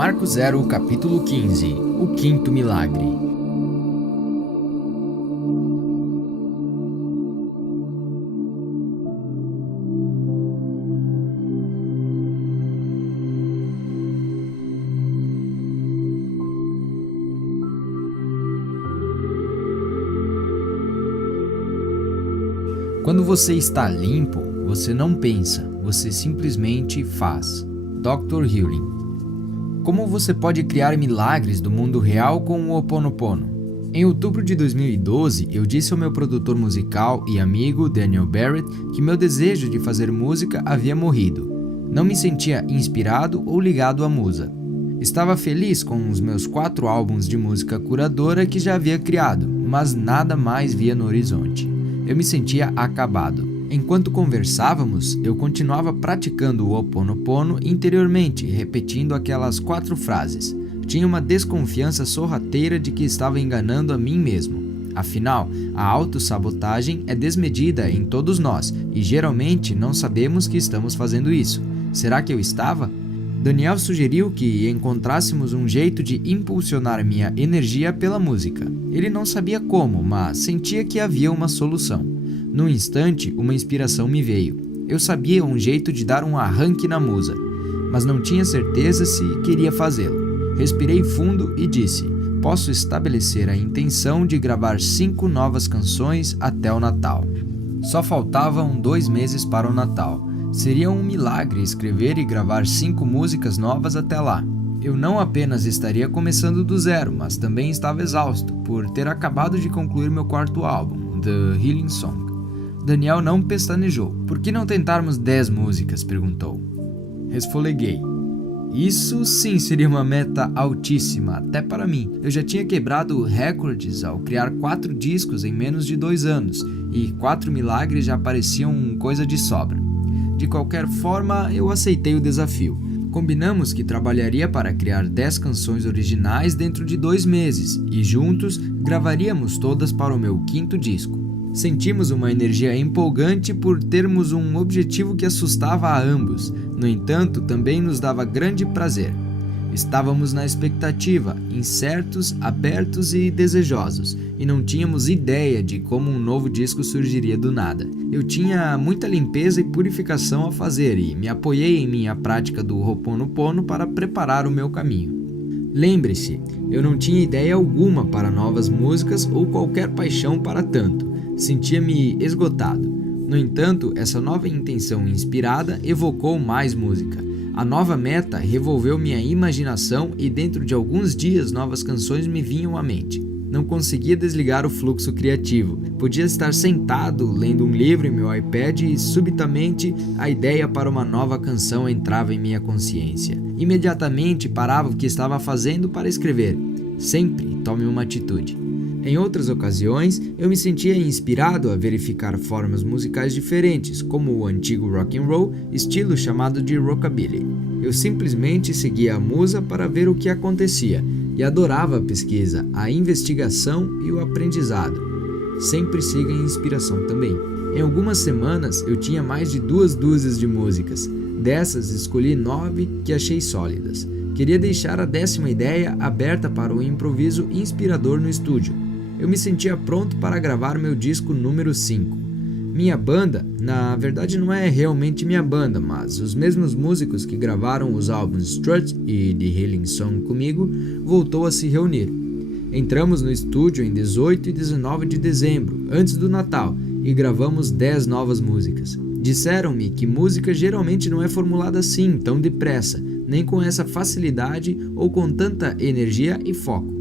Marco Zero, capítulo 15. O quinto milagre. Quando você está limpo, você não pensa, você simplesmente faz. Dr. Healing. Como você pode criar milagres do mundo real com o Ho Oponopono? Em outubro de 2012, eu disse ao meu produtor musical e amigo Daniel Barrett que meu desejo de fazer música havia morrido. Não me sentia inspirado ou ligado à musa. Estava feliz com os meus 4 álbuns de música curadora que já havia criado, mas nada mais via no horizonte. Eu me sentia acabado. Enquanto conversávamos, eu continuava praticando o Ho Oponopono interiormente, repetindo aquelas 4 frases. Tinha uma desconfiança sorrateira de que estava enganando a mim mesmo. Afinal, a autossabotagem é desmedida em todos nós e geralmente não sabemos que estamos fazendo isso. Será que eu estava? Daniel sugeriu que encontrássemos um jeito de impulsionar minha energia pela música. Ele não sabia como, mas sentia que havia uma solução. Num instante, uma inspiração me veio. Eu sabia um jeito de dar um arranque na musa, mas não tinha certeza se queria fazê-lo. Respirei fundo e disse: posso estabelecer a intenção de gravar 5 novas canções até o Natal. Só faltavam 2 meses para o Natal. Seria um milagre escrever e gravar 5 músicas novas até lá. Eu não apenas estaria começando do zero, mas também estava exausto por ter acabado de concluir meu 4º álbum, The Healing Song. Daniel não pestanejou. Por que não tentarmos 10 músicas? Perguntou. Resfoleguei. Isso sim seria uma meta altíssima, até para mim. Eu já tinha quebrado recordes ao criar 4 discos em menos de 2 anos, e 4 milagres já pareciam coisa de sobra. De qualquer forma, eu aceitei o desafio. Combinamos que trabalharia para criar 10 canções originais dentro de 2 meses, e juntos gravaríamos todas para o meu 5º disco. Sentimos uma energia empolgante por termos um objetivo que assustava a ambos. No entanto, também nos dava grande prazer. Estávamos na expectativa, incertos, abertos e desejosos, e não tínhamos ideia de como um novo disco surgiria do nada. Eu tinha muita limpeza e purificação a fazer e me apoiei em minha prática do Ho Oponopono para preparar o meu caminho. Lembre-se, eu não tinha ideia alguma para novas músicas ou qualquer paixão para tanto. Sentia-me esgotado. No entanto, essa nova intenção inspirada evocou mais música. A nova meta revolveu minha imaginação e dentro de alguns dias novas canções me vinham à mente. Não conseguia desligar o fluxo criativo. Podia estar sentado lendo um livro em meu iPad e subitamente a ideia para uma nova canção entrava em minha consciência. Imediatamente parava o que estava fazendo para escrever. Sempre tome uma atitude. Em outras ocasiões, eu me sentia inspirado a verificar formas musicais diferentes, como o antigo rock and roll, estilo chamado de rockabilly. Eu simplesmente seguia a musa para ver o que acontecia, e adorava a pesquisa, a investigação e o aprendizado. Sempre siga a inspiração também. Em algumas semanas, eu tinha mais de 2 dúzias de músicas. Dessas, escolhi 9 que achei sólidas. Queria deixar a 10ª ideia aberta para o improviso inspirador no estúdio. Eu me sentia pronto para gravar meu disco número 5. Minha banda, na verdade não é realmente minha banda, mas os mesmos músicos que gravaram os álbuns Strut e The Healing Song comigo, voltou a se reunir. Entramos no estúdio em 18 e 19 de dezembro, antes do Natal, e gravamos 10 novas músicas. Disseram-me que música geralmente não é formulada assim, tão depressa, nem com essa facilidade ou com tanta energia e foco.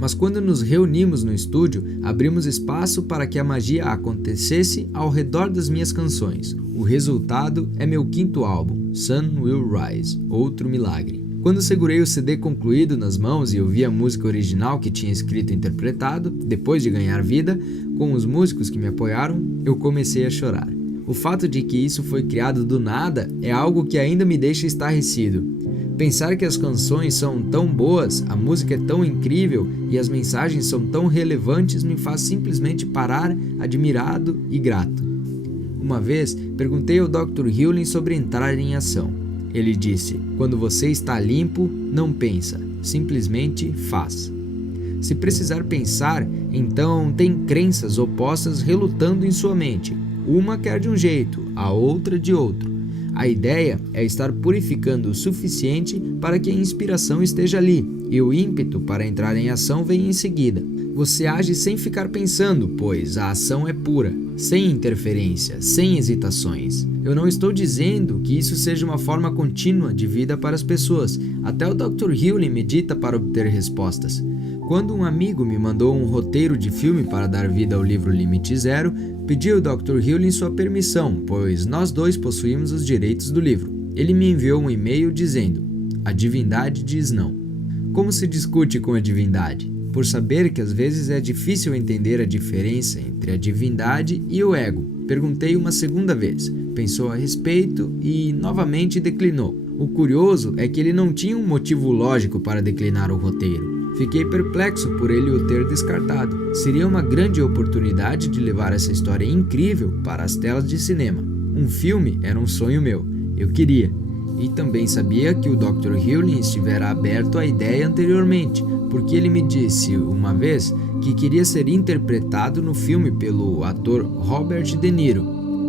Mas quando nos reunimos no estúdio, abrimos espaço para que a magia acontecesse ao redor das minhas canções. O resultado é meu 5º álbum, Sun Will Rise, outro milagre. Quando segurei o CD concluído nas mãos e ouvi a música original que tinha escrito e interpretado, depois de ganhar vida, com os músicos que me apoiaram, eu comecei a chorar. O fato de que isso foi criado do nada é algo que ainda me deixa estarrecido. Pensar que as canções são tão boas, a música é tão incrível e as mensagens são tão relevantes me faz simplesmente parar, admirado e grato. Uma vez, perguntei ao Dr. Healing sobre entrar em ação. Ele disse: quando você está limpo, não pensa, simplesmente faz. Se precisar pensar, então tem crenças opostas relutando em sua mente. Uma quer de um jeito, a outra de outro. A ideia é estar purificando o suficiente para que a inspiração esteja ali, e o ímpeto para entrar em ação vem em seguida. Você age sem ficar pensando, pois a ação é pura, sem interferência, sem hesitações. Eu não estou dizendo que isso seja uma forma contínua de vida para as pessoas. Até o Dr. Healy medita para obter respostas. Quando um amigo me mandou um roteiro de filme para dar vida ao livro Limite Zero, pedi ao Dr. Healy sua permissão, pois nós dois possuímos os direitos do livro. Ele me enviou um e-mail dizendo: a divindade diz não. Como se discute com a divindade? Por saber que às vezes é difícil entender a diferença entre a divindade e o ego. Perguntei uma segunda vez, pensou a respeito e novamente declinou. O curioso é que ele não tinha um motivo lógico para declinar o roteiro. Fiquei perplexo por ele o ter descartado. Seria uma grande oportunidade de levar essa história incrível para as telas de cinema. Um filme era um sonho meu. Eu queria. E também sabia que o Dr. Healy estivera aberto à ideia anteriormente, porque ele me disse uma vez que queria ser interpretado no filme pelo ator Robert De Niro.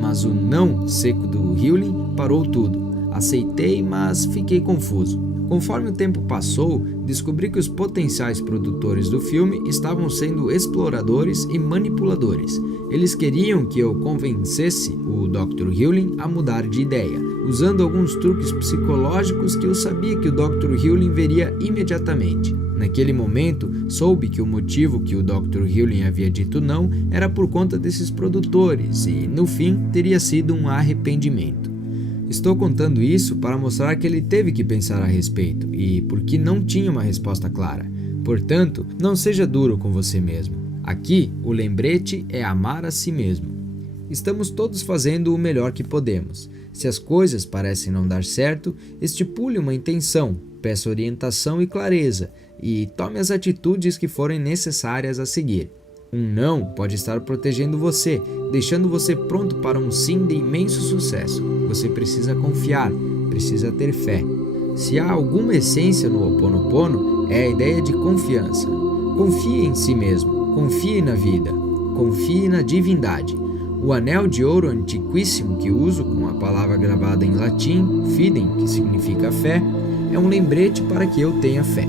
Mas o não seco do Healy parou tudo. Aceitei, mas fiquei confuso. Conforme o tempo passou, descobri que os potenciais produtores do filme estavam sendo exploradores e manipuladores. Eles queriam que eu convencesse o Dr. Healy a mudar de ideia, usando alguns truques psicológicos que eu sabia que o Dr. Healy veria imediatamente. Naquele momento, soube que o motivo que o Dr. Healy havia dito não era por conta desses produtores e, no fim, teria sido um arrependimento. Estou contando isso para mostrar que ele teve que pensar a respeito e porque não tinha uma resposta clara. Portanto, não seja duro com você mesmo. Aqui, o lembrete é amar a si mesmo. Estamos todos fazendo o melhor que podemos. Se as coisas parecem não dar certo, estipule uma intenção, peça orientação e clareza e tome as atitudes que forem necessárias a seguir. Um não pode estar protegendo você, deixando você pronto para um sim de imenso sucesso. Você precisa confiar, precisa ter fé. Se há alguma essência no Ho Oponopono, é a ideia de confiança. Confie em si mesmo, confie na vida, confie na divindade. O anel de ouro antiquíssimo que uso com a palavra gravada em latim, fidem, que significa fé, é um lembrete para que eu tenha fé.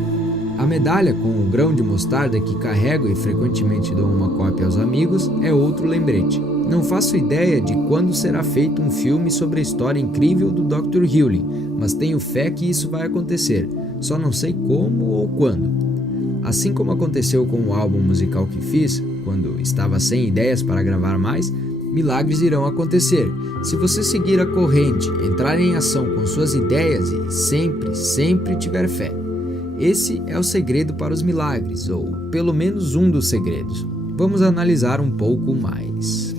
A medalha com o grão de mostarda que carrego e frequentemente dou uma cópia aos amigos é outro lembrete. Não faço ideia de quando será feito um filme sobre a história incrível do Dr. Healy, mas tenho fé que isso vai acontecer, só não sei como ou quando. Assim como aconteceu com o álbum musical que fiz, quando estava sem ideias para gravar mais, milagres irão acontecer. Se você seguir a corrente, entrar em ação com suas ideias e sempre tiver fé. Esse é o segredo para os milagres, ou pelo menos um dos segredos. Vamos analisar um pouco mais.